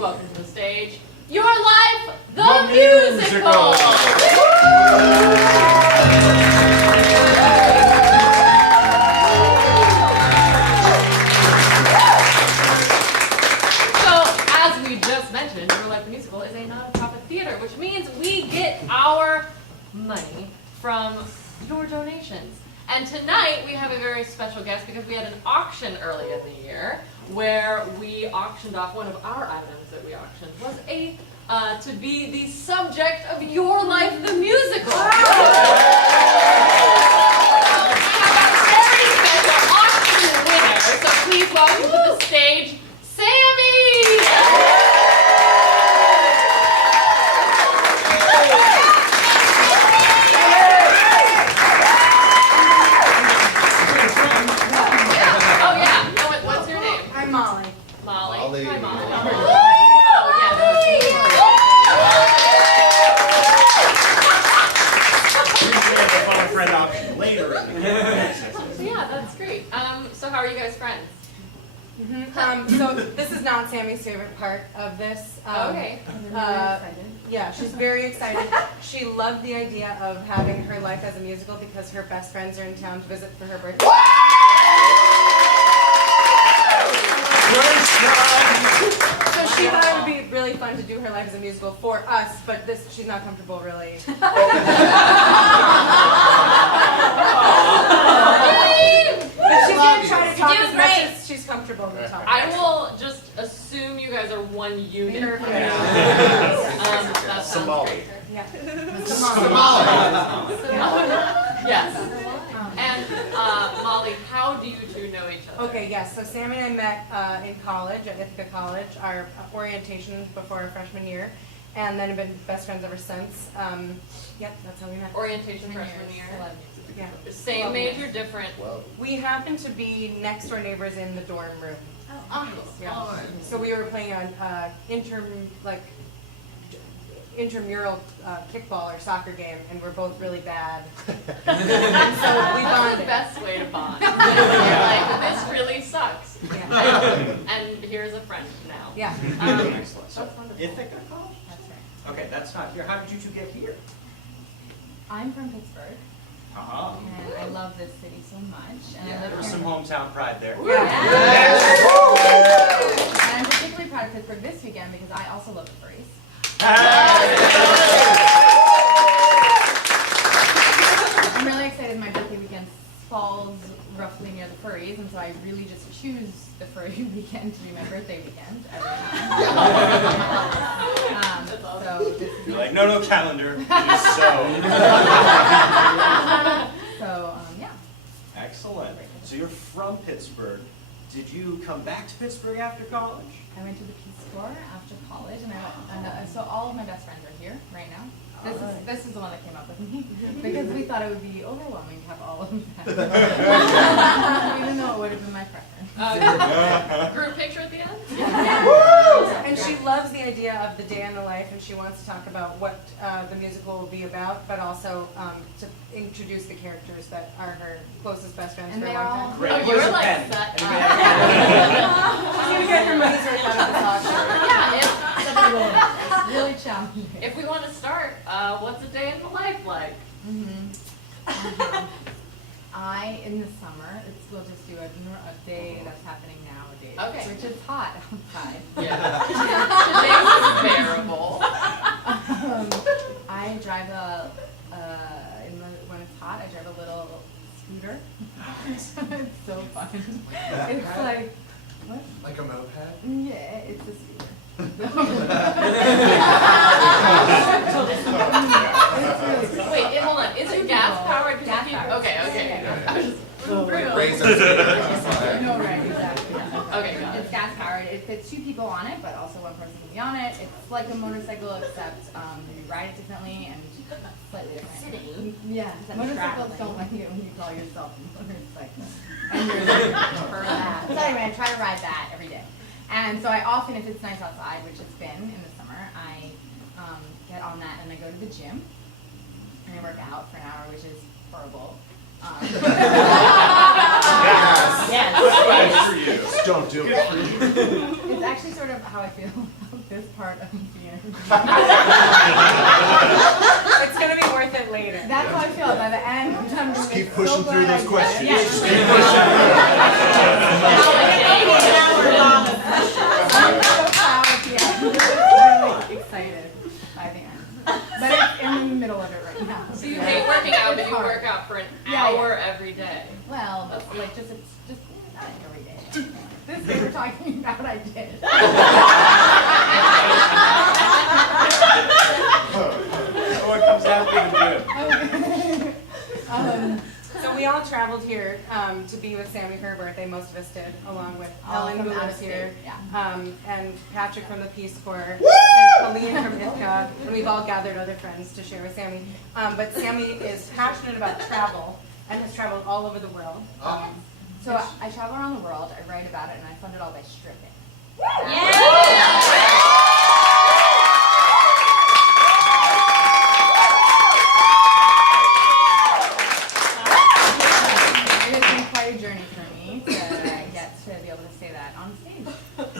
welcome to the stage, Your Life, the Musical! As we just mentioned, Your Life the Musical is a not-for-profit theater, which means we get our money from your donations. And tonight we have a very special guest because we had an auction early in the year where we auctioned off one of our items that we auctioned was to be the subject of Your Life the Musical. So we have a very special auction winner. So please welcome to the stage, Sammy! Oh yeah. No, what's your name? I'm Molly. Molly. Hi, Molly. Friend option later. Yeah, that's great. So how are you guys friends? So this is not Sammy's favorite part of this. Okay. Yeah, she's very excited. She loved the idea of having her life as a musical because her best friends are in town to visit for her birthday. So she thought it would be really fun to do her life as a musical for us, but she's not comfortable really. But she's going to try to talk as much as she's comfortable to talk. I will just assume you guys are one unit. Perfect. That sounds great. Yeah. Yes. And Molly, how do you two know each other? Okay, yes. So Sammy and I met in college, at Ithaca College, our orientation before our freshman year, and then have been best friends ever since. Yep, that's how we met. Orientation freshman year. Yeah. Same major, different. We happened to be next door neighbors in the dorm room. Oh, Yeah. So we were playing an intramural kickball or soccer game, and we're both really bad. And so we That's bonded. the best way to bond. Like, this really sucks. Yeah. And here's a friend now. Yeah. Excellent. So, Ithaca College? That's right. Okay, that's not here. How did you two get here? I'm from Pittsburgh, Uh-huh. and I love this city so much. And I There live was here. some hometown pride there. And I'm particularly proud of Pittsburgh this weekend because I also love the furries. I'm really excited. My birthday weekend falls roughly near the furries, and so I really just choose the furry weekend to be my birthday weekend every time. So this is You're like, no calendar. It is so. yeah. Excellent. So you're from Pittsburgh. Did you come back to Pittsburgh after college? I went to the Peace Corps after college, and so all of my best friends are here right now. This is the one that came up with me because we thought it would be overwhelming to have all of them. Even though it would have been my preference. Group picture at the end? And she loves the idea of the day in the life, and she wants to talk about what the musical will be about, but also to introduce the characters that are her closest best friends And for a they long are time. all- Great. Oh, you Where's were the like pen? set Anybody up. have She's going to get her money's worth out of this auction. Yeah, It's really challenging. if we want to start, what's a day in the life like? In the summer, we'll just do a day that's happening nowadays, Okay. which is hot outside. Yeah. Today's bearable. I drive when it's hot, I drive a little scooter. It's so fun. It's like, what? Like a moped? Yeah, it's a scooter. Wait, hold on. Is it gas powered? Gas powered. Okay. I was just Raise up. No, right, exactly. Okay, got it. It's gas powered. It fits 2 people on it, but also 1 person can be on it. It's like a motorcycle, except you ride it differently and slightly different. Sitting? Yeah, Is that motorcycles straddling? don't like it when you call yourself a motorcyclist. And you're like, so anyway, I try to ride that every day. And so I often, if it's nice outside, which it's been in the summer, I get on that and I go to the gym and I work out for an hour, which is horrible. Yes. Yes. Don't do it. It's It's actually sort of how I feel about this part of the interview. It's going to be worth it later. That's how I feel. By the end, I'm done. Just keep pushing through those questions. Yes. Just keep pushing. I'm so proud at the end. I'm like excited by the end. But it's in the middle of it right now. So you hate working out, but you work out for an hour every day. Well, but like just not every day. This day we're talking about I did. What comes after the gym? So we all traveled here to be with Sammy for her birthday. Most of us did, along with Ellen, who from out lives of here, state, yeah. and Patrick from the Peace Corps, and Colleen from Ithaca, and we've all gathered other friends to share with Sammy. But Sammy is passionate about travel and has traveled all over the world. So I travel around the world, I write about it, and I fund it all by stripping. It has been quite a journey for me to get to be able to say that on stage. Well,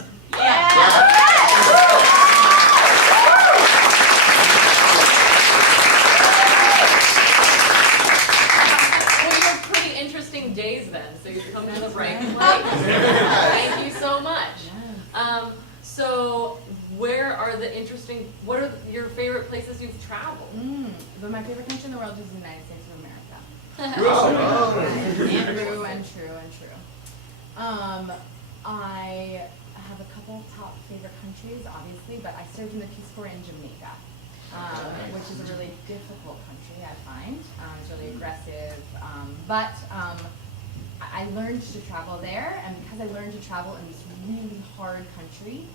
you have pretty interesting days then, so you've come to the right place. Thank you so much. So where are the interesting, what are your favorite places you've traveled? But my favorite country in the world is the United States of America. True and true and true. I have a couple top favorite countries, obviously, but I served in the Peace Corps in Jamaica, which is a really difficult country, I find. It's really aggressive, but I learned to travel there, and because I learned to travel in this really hard country,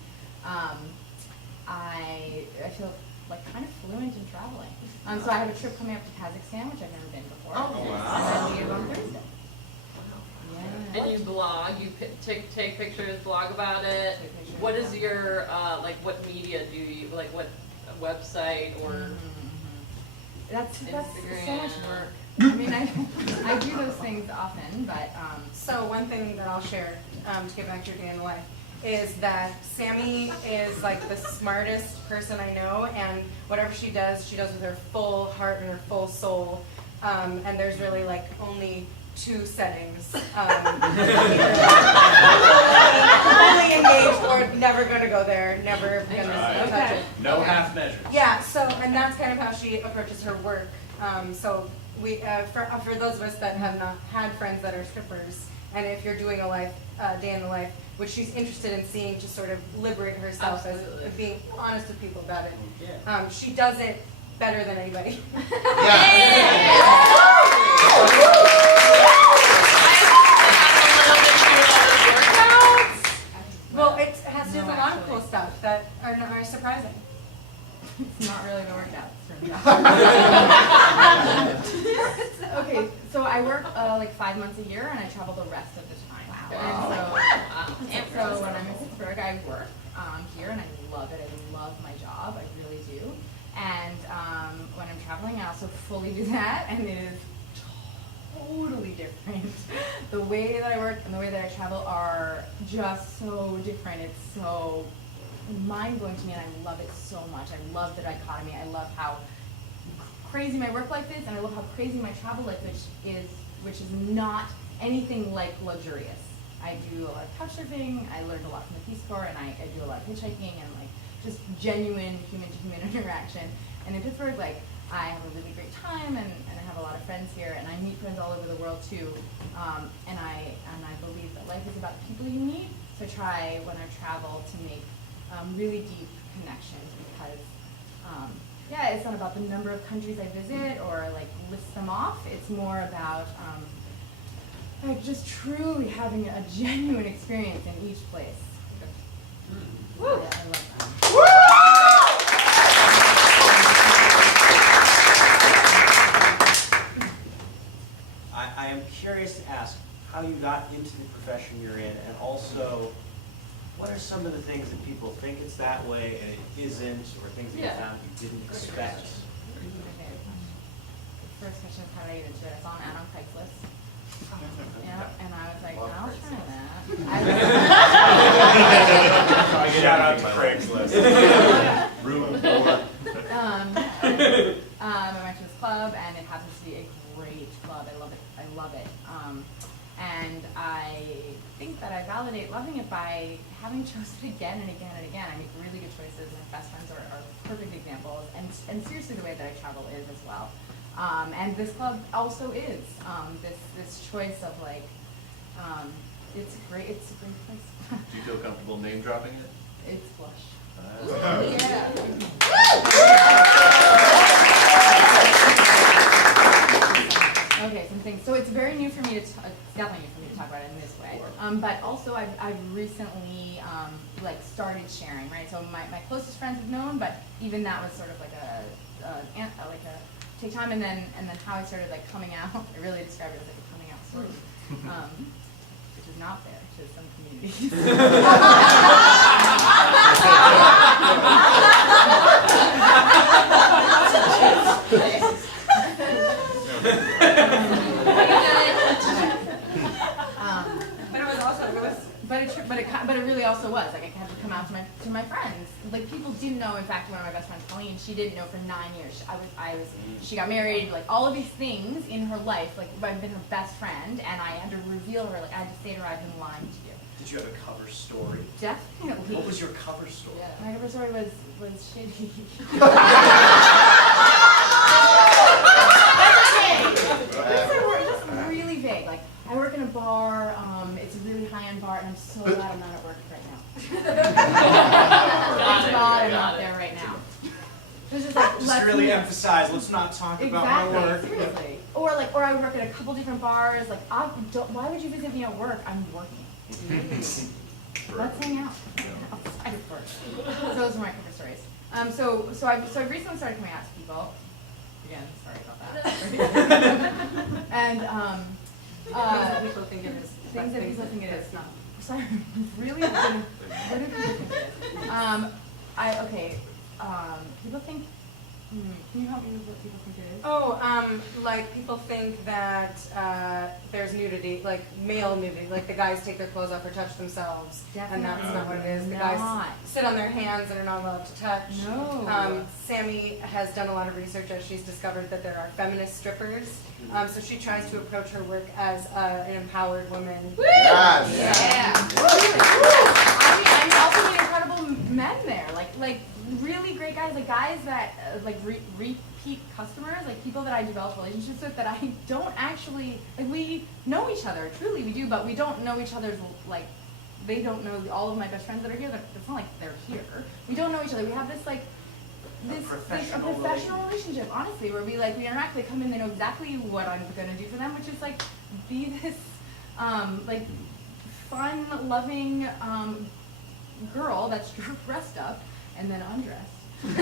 I feel like kind of fluent in traveling. So I have a trip coming up to Kazakhstan, which I've never been before. Oh, wow. And I leave on Thursday. Yeah. And you blog, you take pictures, blog about it. Take pictures, What is yeah. your, like what media do you, like what website or? That's so Instagram. much work. I mean, I do those things often, but So one thing that I'll share to get back to your day in the life is that Sammy is like the smartest person I know, and whatever she does with her full heart and her full soul. And there's really like only two settings. Only engaged or never gonna go there, never gonna touch it. No half measures. Yeah, so, and that's kind of how she approaches her work. So we, for those of us that have not had friends that are strippers, and if you're doing a day in the life, which she's interested in seeing to sort of liberate herself Absolutely. as being honest with people about it. Yeah. She does it better than anybody. Well, it has to do with a lot of cool stuff that are surprising. it's not really the workout. Okay, so I work like 5 months a year, and I travel the rest of the time. And so when I'm in Pittsburgh, I work here, and I love it. I love my job. I really do. And when I'm traveling, I also fully do that, and it is totally different. The way that I work and the way that I travel are just so different. It's so mind-blowing to me, and I love it so much. I love the dichotomy. I love how crazy my work life is, and I love how crazy my travel life which is not anything like luxurious. I do a lot of couch surfing. I learned a lot from the Peace Corps, and I do a lot of hitchhiking and like just genuine human-to-human interaction. And in Pittsburgh, like I have a really great time, and I have a lot of friends here, and I meet friends all over the world too. And I believe that life is about the people you meet. So I try when I travel to make really deep connections, because yeah, it's not about the number of countries I visit or like list them off. It's more about like just truly having a genuine experience in each place. Woo. Yeah, I love that. I am curious to ask how you got into the profession you're in, and also what are some of the things that people think it's that way and it isn't, or things that you found you didn't expect? Okay. First question is how did I get into it? I saw an ad on Craigslist. Yeah, and I was like, I'll try that. Shout out to Craigslist. Room and board. I went to this club, and it happens to be a great club. I love it. I love it. And I think that I validate loving it by having chosen it again and again and again. I make really good choices. My best friends are perfect examples, and seriously, the way that I travel is as well. And this club also is this choice of like, it's a great place. Do you feel comfortable name dropping it? It's Blush. Yeah. Okay, some things. So it's very new for me to, it's definitely new for me to talk about it in this way. But also I've recently like started sharing, right? So my closest friends have known, but even that was sort of like a take time, and then how I started like coming out. I really describe it as like a coming out story, which is not there to some communities. But it really also was like I had to come out to my friends. Like people didn't know. In fact, one of my best friends, Colleen, she didn't know for 9 years. She got married. Like all of these things in her life. Like I've been her best friend, and I had to reveal to her. Like I had to say to her, I've been lying to you. Did you have a cover story? Definitely. What was your cover story? Yeah. My cover story was shitty. Just really vague. Like I work in a bar. It's a really high-end bar, and I'm so glad I'm not at work right now. Thank God I'm not there right now. It was just like Just really emphasize, let's not talk about my work. Seriously. Or I would work at a couple different bars. Like, why would you visit me at work? I'm working. Let's hang out. Outside of work. So those are my cover stories. So I recently started coming out to people. Again, sorry about that. And people think it is. things that people think it is. Not. Sorry, really? What do people think it is? People think. Can you help me with what people think it is? Oh, like people think that there's nudity, like male nudity, like the guys take their clothes off or touch themselves, and that's not what it is. The guys sit on their hands and are not allowed to touch. No. Sammy has done a lot of research as she's discovered that there are feminist strippers. So she tries to approach her work as an empowered woman. Woo! Yes. Yeah. I'm also meeting incredible men there, like really great guys, like guys that like repeat customers, like people that I develop relationships with that I don't actually like. We know each other, truly we do, but we don't know each other's like. They don't know all of my best friends that are here. It's not like they're here. We don't know each other. We have this like. A professional relationship, honestly, where we interact, they come in, they know exactly what I'm gonna do for them, which is like be this like fun, loving girl that's dressed up and then undressed. And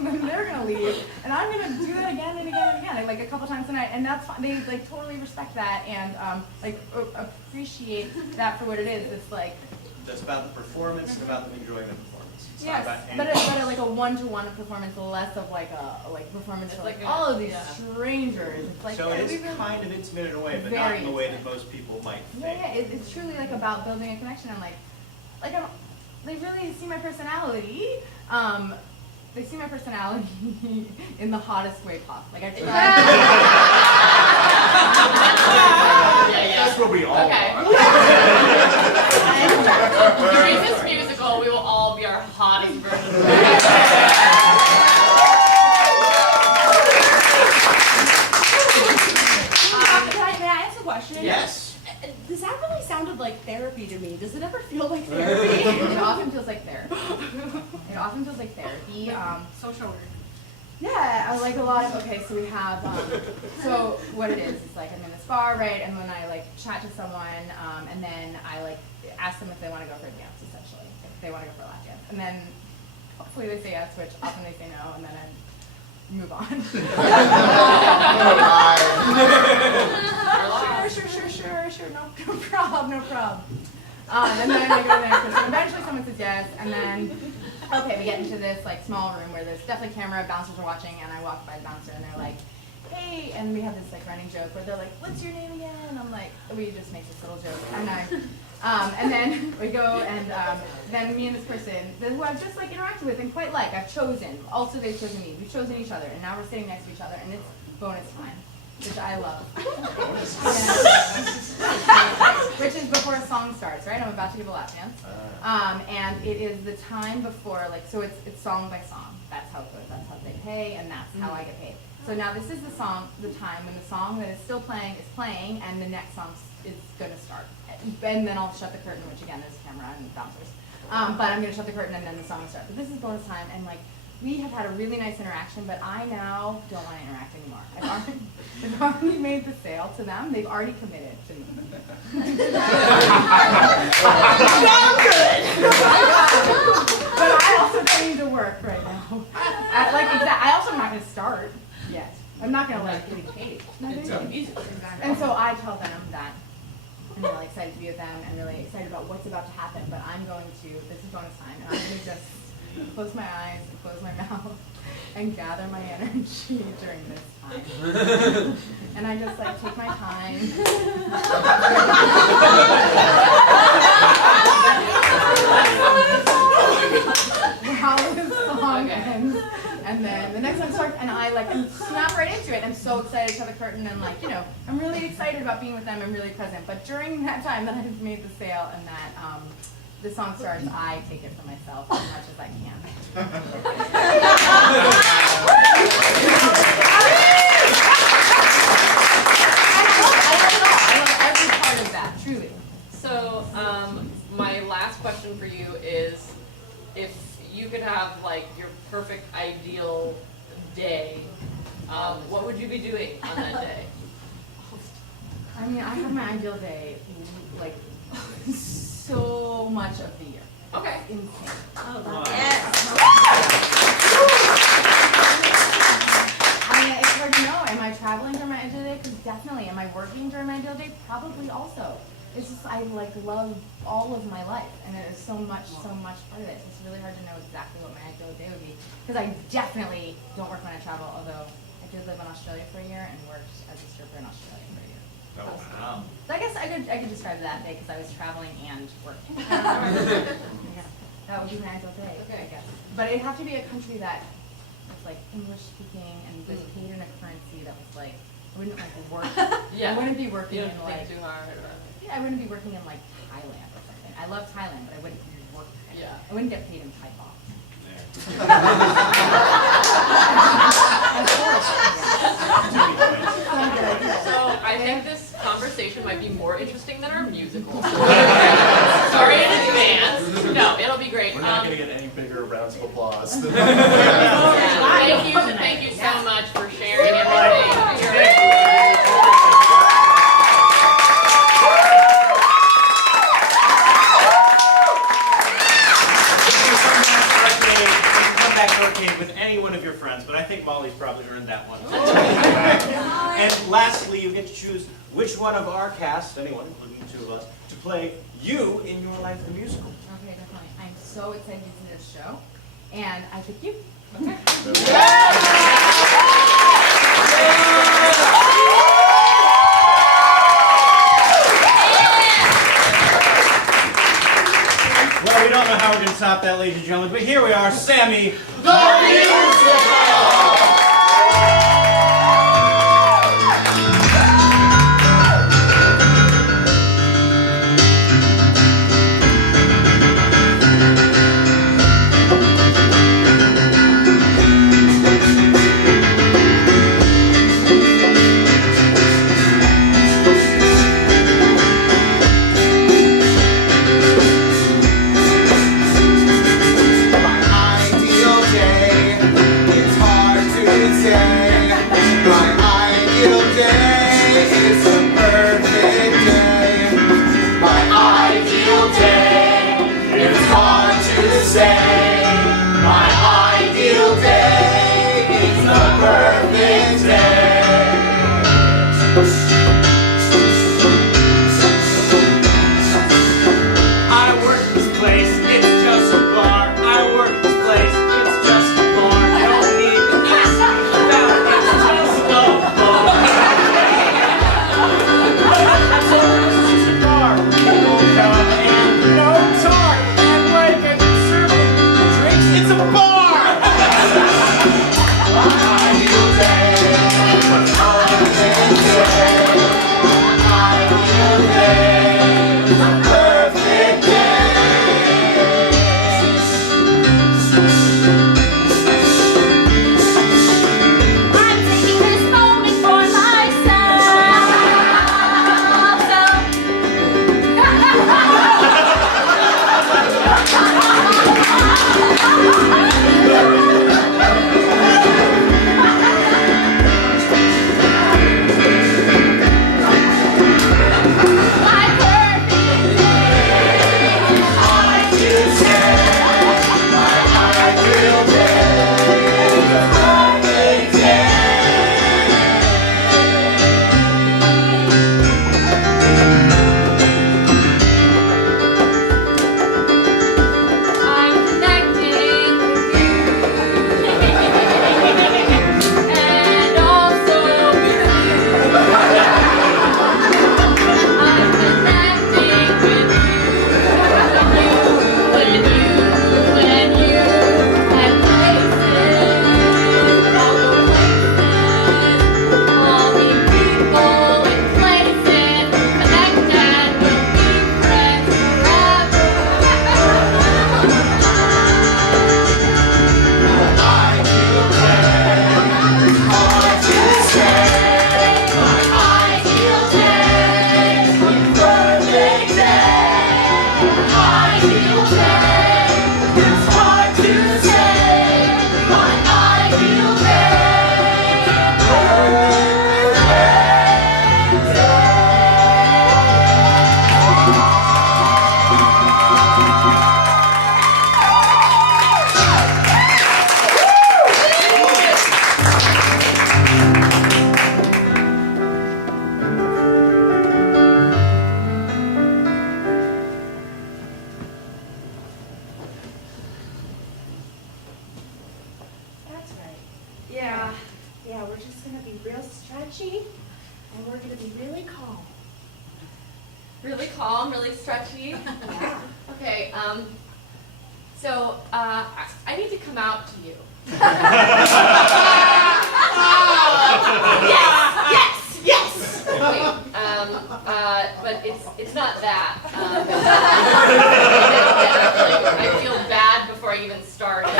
then they're gonna leave, and I'm gonna do that again and again and again, like a couple times a night, and that's fine. They like totally respect that and like appreciate that for what it is. It's like. That's about the performance and about them enjoying the performance. It's Yes, not about but like a one-to-one performance, less of like a performance for like all of these strangers. It's like so it is kind of intimate in a way, but not in the way that most people might think. Yeah, it's truly like about building a connection and they really see my personality. They see my personality in the hottest way possible. Like I try. That's what we all Okay. are. During this musical, we will all be our hottest versions of May I ask a question? Yes. That really sounded like therapy to me. Does it ever feel like therapy? It often feels like therapy. It often feels like therapy. Social work. Yeah, I like a lot of, okay, so we have, so what it is like I'm in this bar, right, and then I like chat to someone, and then I like ask them if they want to go for a dance, essentially, if they want to go for a lap dance, and then hopefully they say yes, which often they say no, and then I move on. Sure, no problem. And then I go to the next person. Eventually someone says yes, and then, okay, we get into this like small room where there's definitely camera, bouncers are watching, and I walk by the bouncer and they're like, hey, and we have this like running joke where they're like, what's your name again? And I'm like, we just make this little joke, and then we go and then me and this person who I've just like interacted with and quite like, I've chosen. Also, they've chosen me. We've chosen each other, and now we're sitting next to each other, and it's bonus time, which I love. Which is before a song starts, right? I'm about to give a lap dance, and it is the time before, like, so it's song by song. That's how it goes. That's how they pay, and that's how I get paid. So now this is the time when the song that is still playing is playing, and the next song is gonna start. And then I'll shut the curtain, which again is camera and bouncers. But I'm gonna shut the curtain and then the song will start. But this is bonus time, and like we have had a really nice interaction, but I now don't want to interact anymore. I've already made the sale to them. They've already committed to me. I'm good. But I also need to work right now. I also am not gonna start yet. I'm not gonna like getting paid. And so I tell them that I'm really excited to be with them and really excited about what's about to happen, but I'm going to, this is bonus time, and I'm going to just close my eyes and close my mouth and gather my energy during this time. And I just like take my time. While this song ends. And then the next one starts, and I like snap right into it. I'm so excited to shut the curtain, and like, you know, I'm really excited about being with them. I'm really present. But during that time that I've made the sale and that the song starts, I take it for myself as much as I can. I love every part of that, truly. So, my last question for you is, if you could have like your perfect ideal day, what would you be doing on that day? I mean, I have my ideal day like so much of the year. Okay. Insane. Oh, Yes. I mean, it's hard to know. Am I traveling during my ideal day? Because definitely. Am I working during my ideal day? Probably also. It's just, I like love all of my life, and it is so much part of it. It's really hard to know exactly what my ideal day would be, because I definitely don't work when I travel, although I did live in Australia for a year and worked as a stripper in Australia for a year. Oh, wow. So I guess I could describe that day because I was traveling and working. Yeah, that would be my ideal day, I guess. But it'd have to be a country that was like English speaking and was paid in a currency that was like, I wouldn't like work. Yeah. I wouldn't be working You don't in like. think too hard. Yeah, I wouldn't be working in like Thailand or something. I love Thailand, but I wouldn't be working. Yeah. I wouldn't get paid in Thai baht. So I think this conversation might be more interesting than our musical. Sorry in advance. No, it'll be great. We're not going to get any bigger rounds of applause. Thank you so much for sharing everything. With any one of your friends, but I think Molly's probably earned that one. And lastly, you get to choose which one of our cast, anyone, including the two of us, to play you in Your Life the Musical. Okay, definitely. I'm so excited to see this show, and I pick you. Okay. Well, we don't know how we're going to top that, ladies and gentlemen, but here we are, Sammy the Musical! Ideal day, it's hard to say. feel pain. It's hard to say, but I feel That's right. Yeah, we're just gonna be real stretchy, and we're gonna be really calm. Really calm, really stretchy. Yeah. Okay, so, I need to come out to you. Yes! Wait, but it's not that. I feel bad before I even started.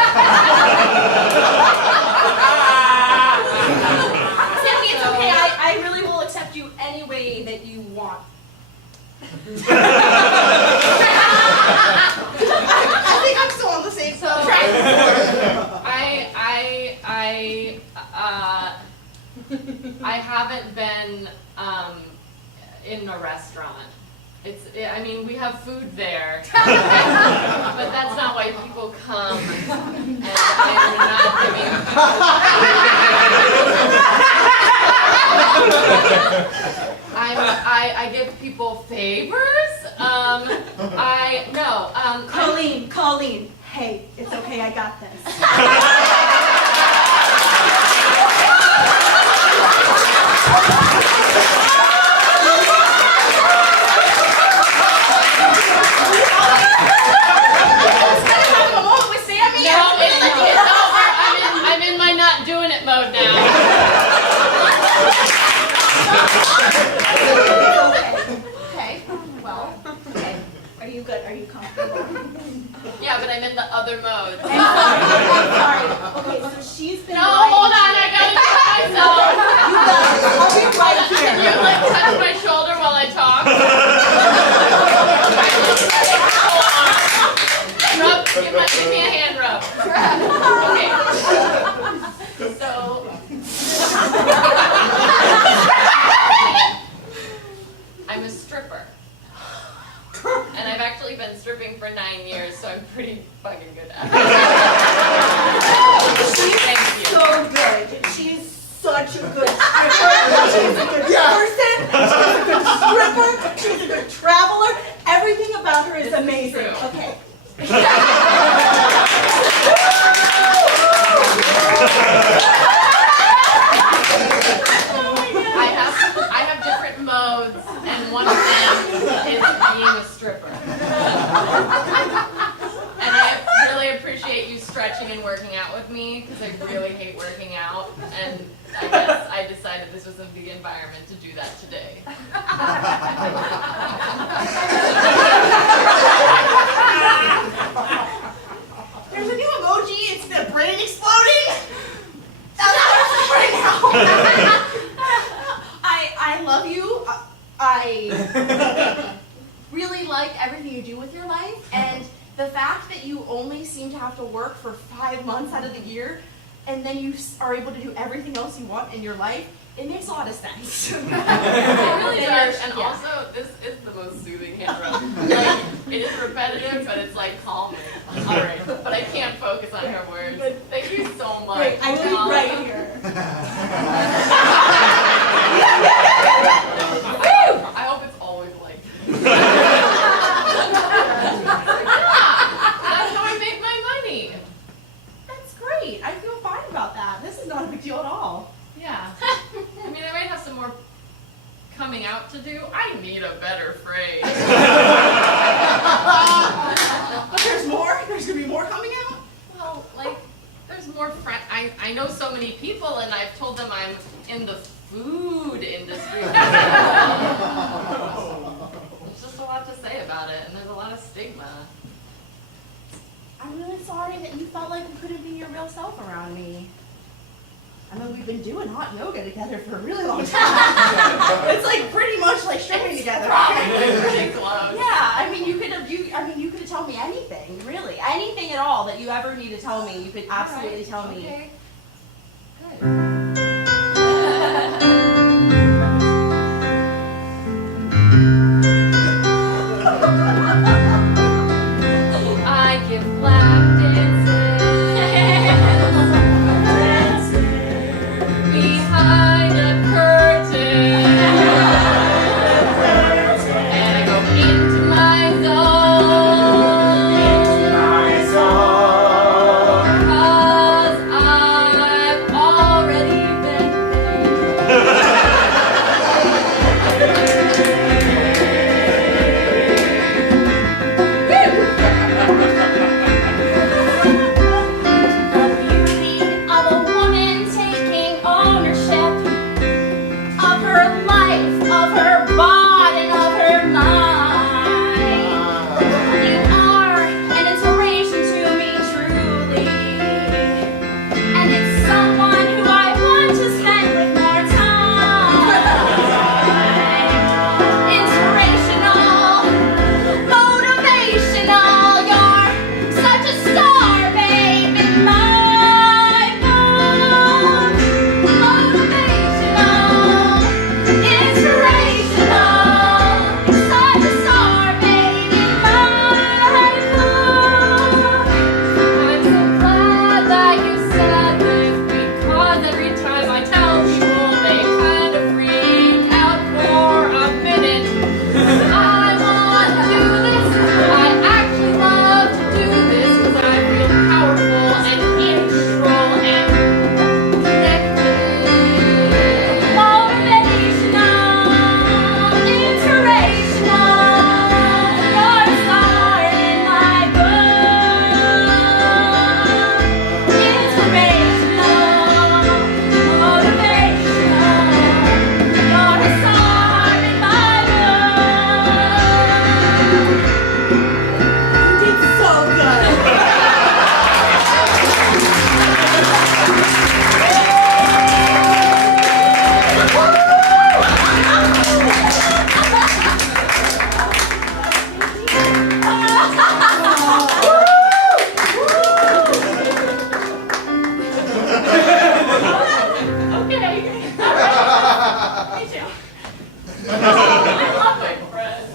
Sammy, it's okay. I really will accept you any way that you want. I think I'm still on the same track. I haven't been in a restaurant. I mean, we have food there, but that's not why people come. And I'm not giving. I give people favors. Colleen, hey, it's okay, I got this. Having a moment with Sammy? I'm in my not doing it mode now. Okay, well, okay. Are you good? Are you comfortable? Yeah, but I'm in the other mode. I'm sorry. Okay, so she's been No, hold on, I gotta do it myself. I'll be right Can you here. like touch my shoulder while I talk? Give me a hand rub. Okay. So. I'm a stripper. And I've actually been stripping for 9 years, so I'm pretty fucking good at it. Thank you. So good. She's such a good stripper. She's a good person. She's a good stripper. She's a good traveler. Everything about her is This is amazing. true. Okay. I have different modes, and one of them is being a stripper. And I really appreciate you stretching and working out with me, because I really hate working out, and I guess I decided this was the environment to do that today. There's a new emoji. It's the brain exploding. That's right now. I love you. I really like everything you do with your life, and the fact that you only seem to have to work for 5 months out of the year, and then you are able to do everything else you want in your life, it makes a lot of sense. It really does, and Yeah. also, this is the most soothing hand rub. Like, it is repetitive, but it's like calming. Alright, but I can't focus on her words. Thank you so much. Wait, I will be right here. I hope it's always like this. Yeah, that's how I make my money. That's great. I feel fine about that. This is not a big deal at all. Yeah. I mean, I might have some more coming out to do. I need a better phrase. But there's more? There's gonna be more coming out? Well, like, there's more I know so many people, and I've told them I'm in the food industry. There's just a lot to say about it, and there's a lot of stigma. I'm really sorry that you felt like you couldn't be your real self around me. I mean, we've been doing hot yoga together for a really long time. It's like pretty much like stripping together. Probably pretty close. Yeah, I mean, you could have tell me anything, really. Anything at all that you ever need to tell me, you could absolutely tell me. Okay. Good. I give lap dances behind a curtain, and I go into my zone, 'cause I've already been The beauty of a woman taking ownership of her life, of her body, and of her mind. You are an inspiration to me, truly, and it's someone who I want to spend with more time. Inspirational, motivational, you're such a star, babe, in my book. Motivational, inspirational, such a star, babe, in my book. I'm so glad that you said this, because every time I tell people they kind of freak out for a minute. I want to do this. I actually love to do this because I feel powerful and in control and connected. Motivational, inspirational, you're a star in my book. Inspirational, motivational, you're a star in my book. You did so good. Okay. All right. Me too. I love my friends.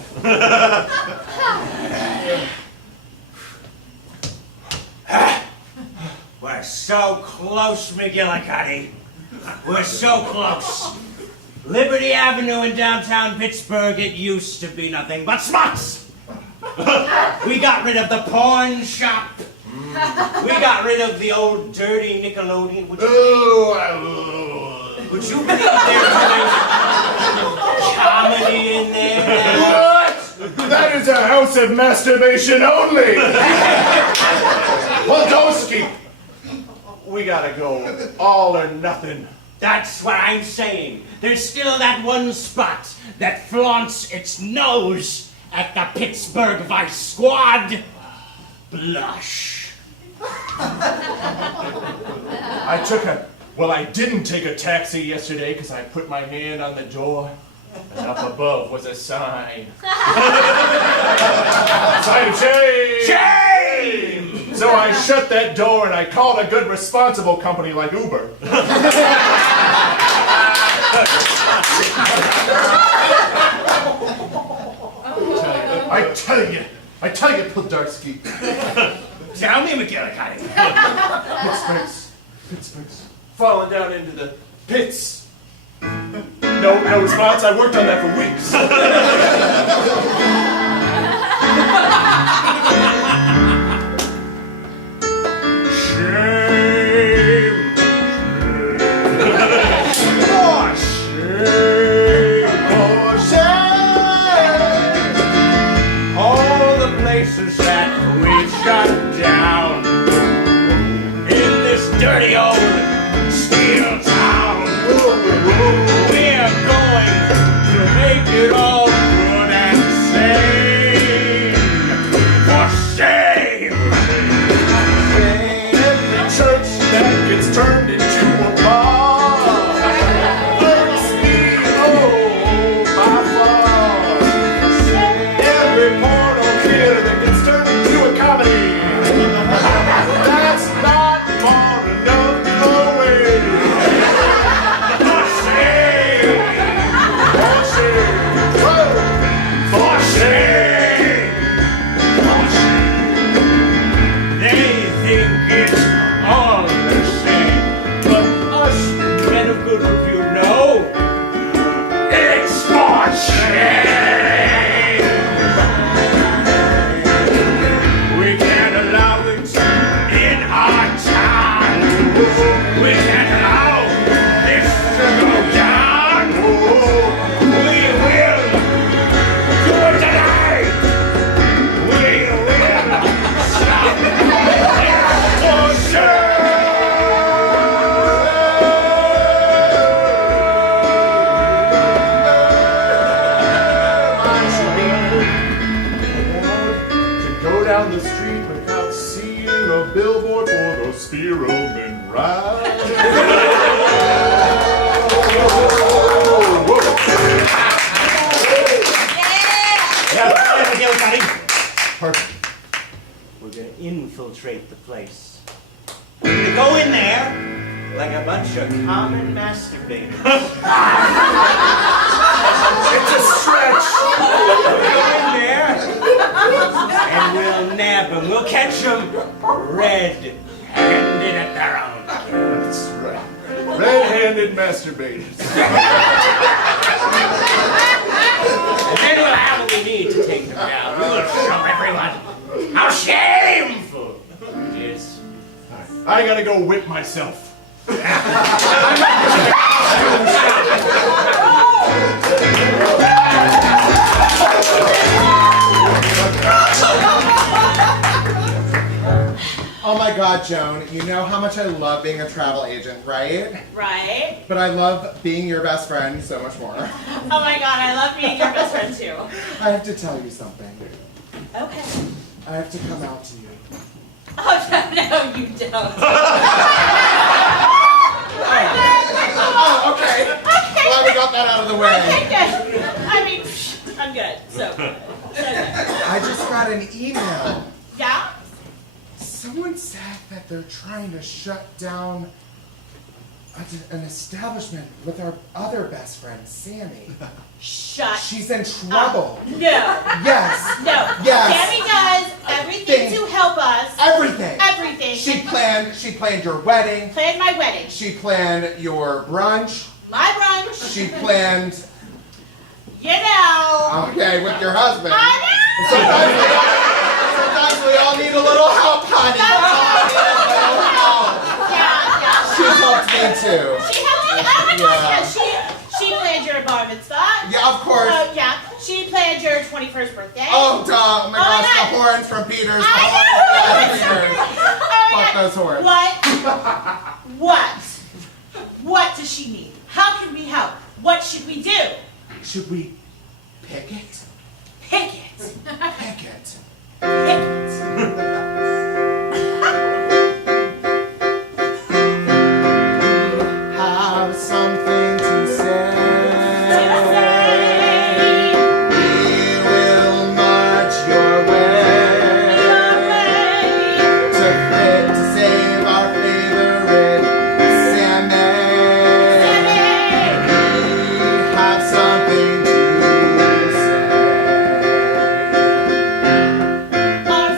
We're so close, McGillicuddy. We're so close. Liberty Avenue in downtown Pittsburgh, it used to be nothing but smuts. We got rid of the pawn shop. We got rid of the old dirty Nickelodeon. Would you believe they're doing comedy in there? What? That is a house of masturbation only! Podolsky! We gotta go all or nothing. That's what I'm saying. There's still that one spot that flaunts its nose at the Pittsburgh Vice Squad. Blush. I didn't take a taxi yesterday because I put my hand on the door, and up above was a sign. Sign of shame! Shame! So I shut that door and I called a good responsible company like Uber. I tell you, Podarsky. Tell me, McGillicuddy. Pittsburgh's falling down into the pits. No response. I worked on that for weeks. Shame. Oh, shame. Oh, shame. All the places that we've shut down in this dirty old steel town. We're going to make it all good and sane. For shame! Every church that gets turned into a bar hurts me, oh, by far. Every porno theater that gets turned into street without seeing a billboard for the Spearman ride. Perfect. We're gonna infiltrate the place. We're gonna go in there like a bunch of common masturbators. It's a stretch. We'll go in there and we'll nab them. We'll catch them red-handed at their own. That's right. Red-handed masturbators. And then we'll have what we need to take them down. We will show everyone how shameful it is. I gotta go whip myself. Oh my God, Joan, you know how much I love being a travel agent, right? Right? But I love being your best friend so much more. Oh my god, I love being your best friend too. I have to tell you something. Okay. I have to come out to you. Oh, no, you don't. Oh, okay. Glad we got that out of the way. Okay, good. I mean, I'm good. So good. I just got an email. Yeah? Someone said that they're trying to shut down an establishment with our other best friend, Sammy. Shut She's in trouble. No. Yes. No. Yes. Sammy does everything to help us. Everything. Everything. She planned your wedding. Planned my wedding. She planned your brunch. My brunch. She planned, You know. okay, with your husband. I know. Sometimes we all need a little help, honey. We all need a little help. Yeah, She helped me too. She helped me. Oh my gosh, yeah. She planned your bar mitzvah. Yeah, of course. Oh, yeah. She planned your 21st birthday. Oh, duh. Oh my gosh, God. the horns from Peters. I know. Fuck those horns. What does she need? How can we help? What should we do? Should we pick it? Pick it. Pick it. Pick it. Have something to say. We will march your way to save our favorite Sammy. We have something to say. Our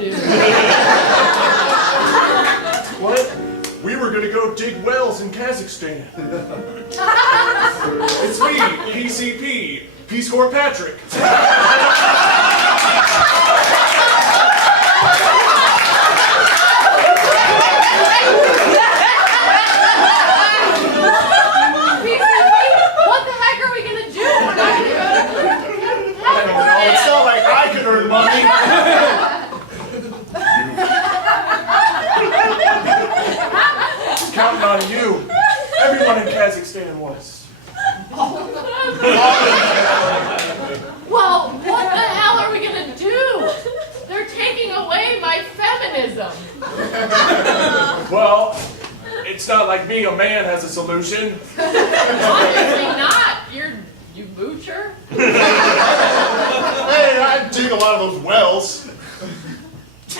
do? What? We were gonna go dig wells in Kazakhstan. It's me, PCP, Peace Corps Patrick. What the heck are we gonna do? We're not gonna go to I don't know. It's not like I can earn money. Counting on you. Everyone in Kazakhstan was. Well, what the hell are we gonna do? They're taking away my feminism. Well, it's not like being a man has a solution. Obviously not. You moocher? Hey, I dig a lot of those wells.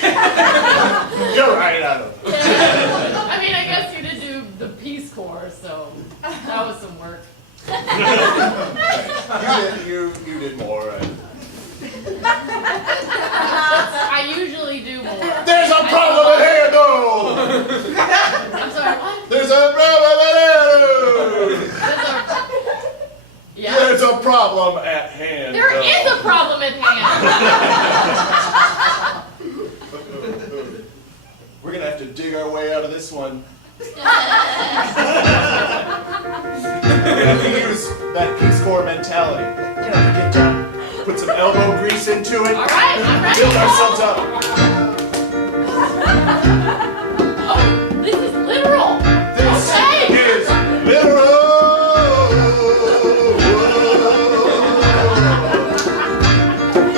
You're right, Adam. I mean, I guess you did do the Peace Corps, so that was some work. You did more, right? I usually do more. There's a problem at hand, though! I'm sorry, what? There's a problem at hand! Yeah? There's a problem at hand. There is a problem at hand. We're gonna have to dig our way out of this one. We're gonna have to use that Peace Corps mentality. You know, get down, put some elbow grease into it. All right, I'm ready. Build ourselves up. Oh, this is literal. This Okay. is literal.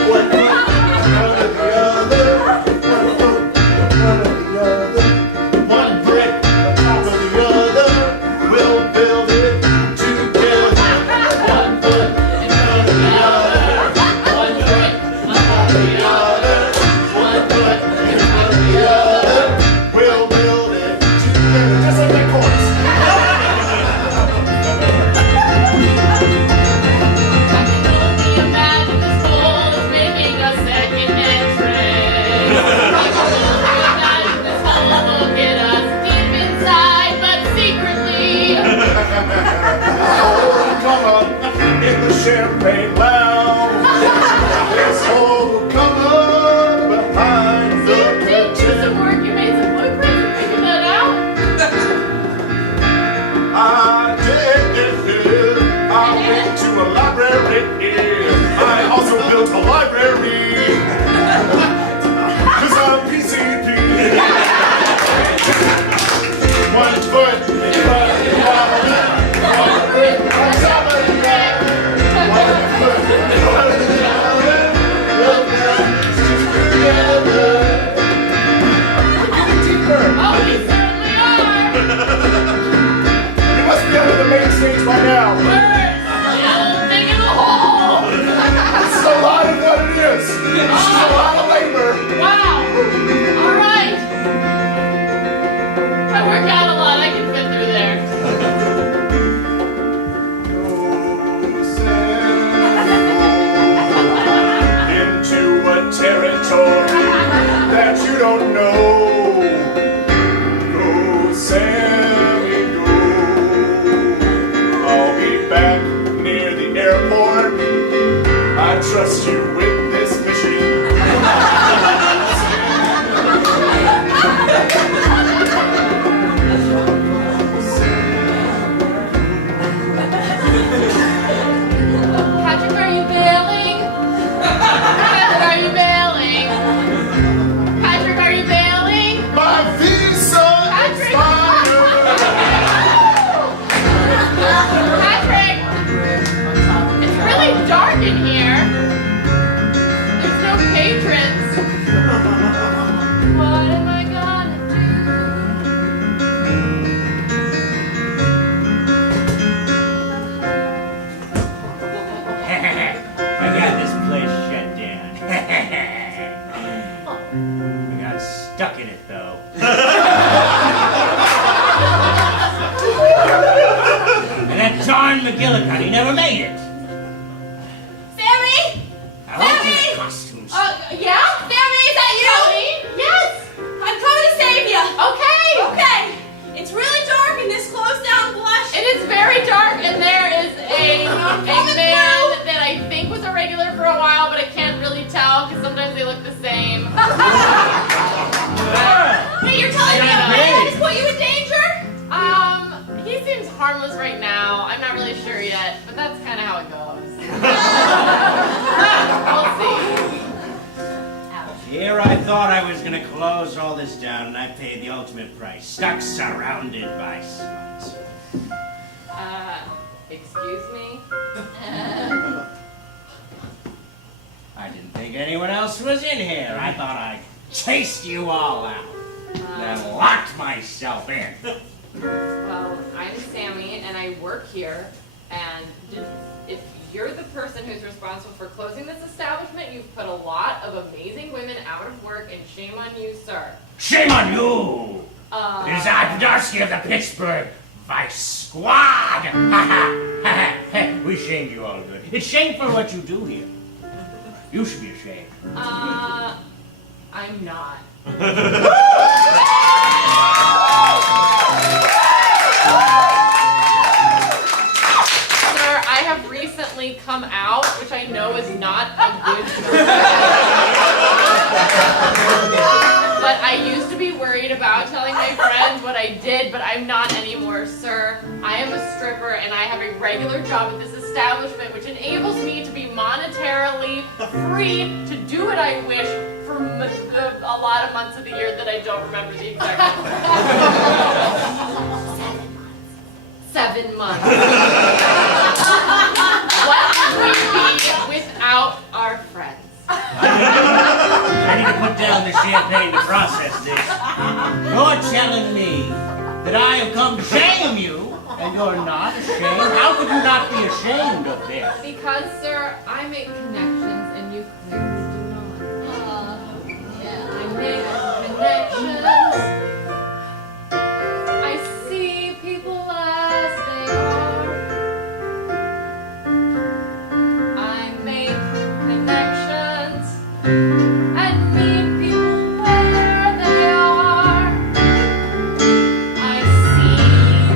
One foot in front of the other. One brick on top of the other. We'll build it together. One foot in front of the other. One foot on top of the other. One foot in front of the other. We'll build it together. Just like that chorus. I can only imagine this hole is making a second entrance. I can only imagine this hole will get us deep inside, but secretly. Oh, come on, in the champagne lounge. This hole will come up behind the You did do curtain. some work. You made some blueprints and figured that out. I did. I went to a library. I also built a library. 'Cause I'm PCP. One foot in front of the other. One foot on top of the other. One foot in front of the other. We'll build this together. We're getting deeper. Oh, we certainly are. We must be under the main stage by now. We're still digging a hole. This is a lot of what it is. This is a lot of labor. Wow. All right. I work out a lot. I can fit through there. Into a territory that you don't know. Go, Sammy, go. I'll be back near the airport. I trust you with this mission. Patrick, are you bailing? Patrick, are you bailing? Patrick, are you bailing? My visa expired. Patrick! It's really dark in here. There's no patrons. What am I gonna I got this place shut down. I got stuck in it though. And that darn McGillicuddy, he never made it. Sammy? I went to the costumes. Yeah? Sammy, is that you? Colleen? look the same. Wait, you're telling me a man has put you in danger? He seems harmless right now. I'm not really sure yet, but that's kind of how it goes. We'll see. Here I thought I was gonna close all this down, and I paid the ultimate price. Stuck surrounded by sluts. Excuse me? I didn't think anyone else was in here. I thought I'd chased you all out. Then locked myself in. Well, I'm Sammy, and I work here, and if you're the person who's responsible for closing this establishment, you've put a lot of amazing women out of work, and shame on you, sir. Shame on you! It is I, Podarsky of the Pittsburgh Vice Squad! We shamed you all good. It's shameful what you do here. You should be ashamed. I'm not. Sir, I have recently come out, which I know is not a good thing. But I used to be worried about telling my friends what I did, but I'm not anymore, sir. I am a stripper, and I have a regular job at this establishment, which enables me to be monetarily free to do what I wish for a lot of months of the year that I don't remember the exact number. 7 months. What would we be without our friends? I need to put down the champagne to process this. You're telling me that I have come to shame you, and you're not ashamed? How could you not be ashamed of this? Because, sir, I make connections, and you clearly do not. I make connections. I see people as they are. I make connections and meet people where they are. I see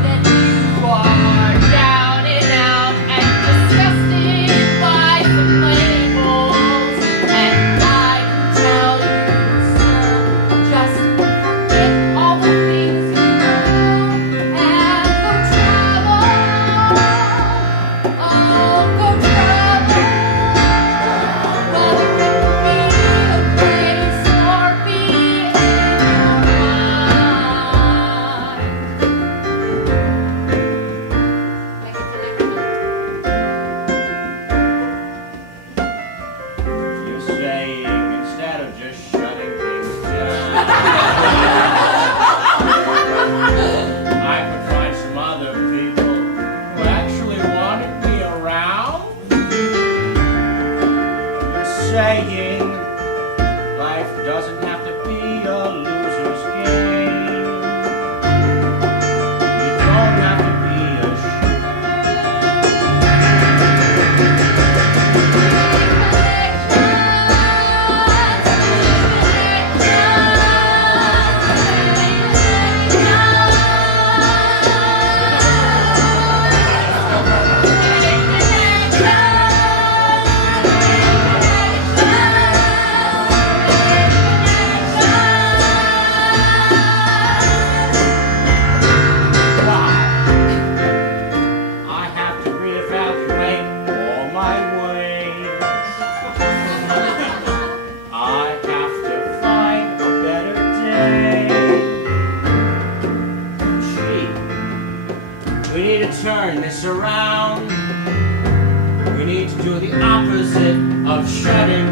that you are down and out and disgusted by some labels, and I can tell you, sir, just forget all the things you know and go travel. Oh, go travel. Whether it be a place or be in your mind. Make a connection. You're saying instead of just shutting things down, I could find some other people who actually wanted me around? You're saying life doesn't have to be a loser's game. You don't have to be ashamed. I have to reevaluate all my ways. I have to find a better day. Gee, we need to turn this around. We need to do the opposite of shutting